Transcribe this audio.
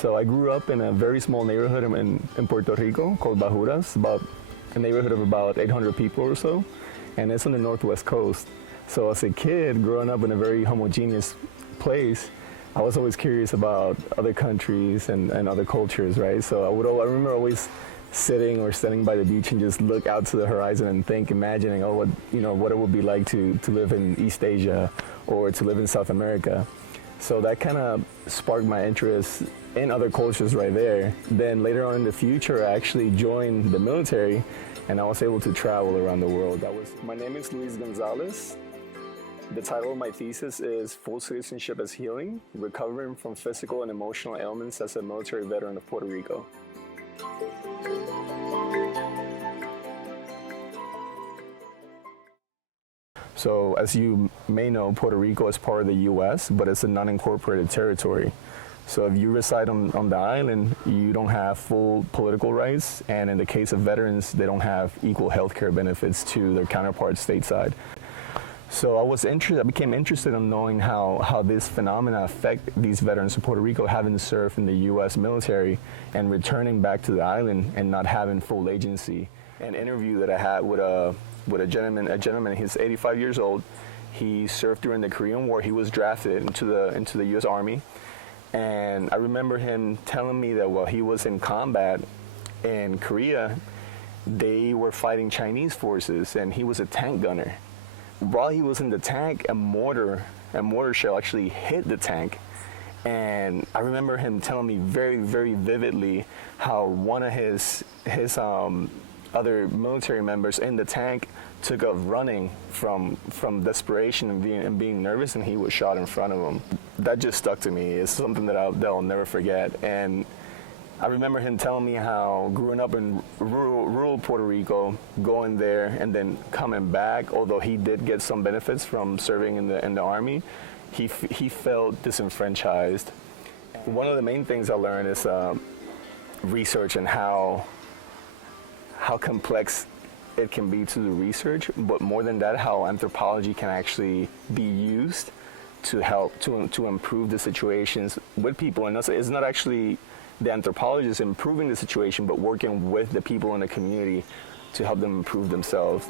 So I grew up in a very small neighborhood in Puerto Rico called Bajuras, about a neighborhood of about 800 people or so, and it's on the northwest coast. So as a kid, growing up in a very homogeneous place, I was always curious about other countries and other cultures, right? So I remember always sitting or standing by the beach and just look out to the horizon and imagining, oh, what it would be like to live in East Asia or to live in South America. So that kind of sparked my interest in other cultures right there. Then later on in the future, I actually joined the military and I was able to travel around the world. My name is Gonzalez. The title of my thesis is Full Citizenship as Healing, Recovering from Physical and Emotional Ailments as a Military Veteran of Puerto Rico. So as you may know, Puerto Rico is part of the U.S., but it's a non-incorporated territory. So if you reside on the island, you don't have full political rights, and in the case of veterans, they don't have equal health care benefits to their counterparts stateside. So I became interested in knowing how this phenomena affect these veterans of Puerto Rico having served in the U.S. military and returning back to the island and not having full agency. An interview that I had with a gentleman, he's 85 years old. He served during the Korean War. He was drafted into the U.S. Army. And I remember him telling me that while he was in combat in Korea, they were fighting Chinese forces, and he was a tank gunner. While he was in the tank, a mortar shell actually hit the tank. And I remember him telling me very, very vividly how one of his other military members in the tank took off running from desperation and being nervous, and he was shot in front of him. That just stuck to me. It's something that I'll never forget. And I remember him telling me how growing up in rural Puerto Rico, going there and then coming back, although he did get some benefits from serving in the Army, he felt disenfranchised. One of the main things I learned is research and how complex it can be to do research, but more than that, how anthropology can actually be used to help to improve the situations with people. And it's not actually the anthropologist improving the situation, but working with the people in the community to help them improve themselves.